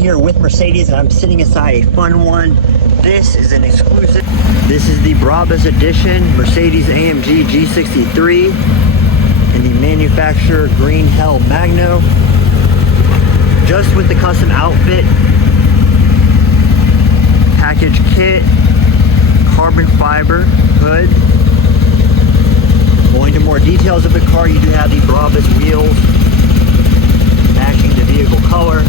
here with Mercedes, and I'm sitting inside a fun one. This is an exclusive. This is the BRABUS edition Mercedes AMG G63 and the manufacturer Green Hell Magno. Just with the custom outfit, package kit, carbon fiber hood. Going into more details of the car, you do have the BRABUS wheels matching the vehicle color.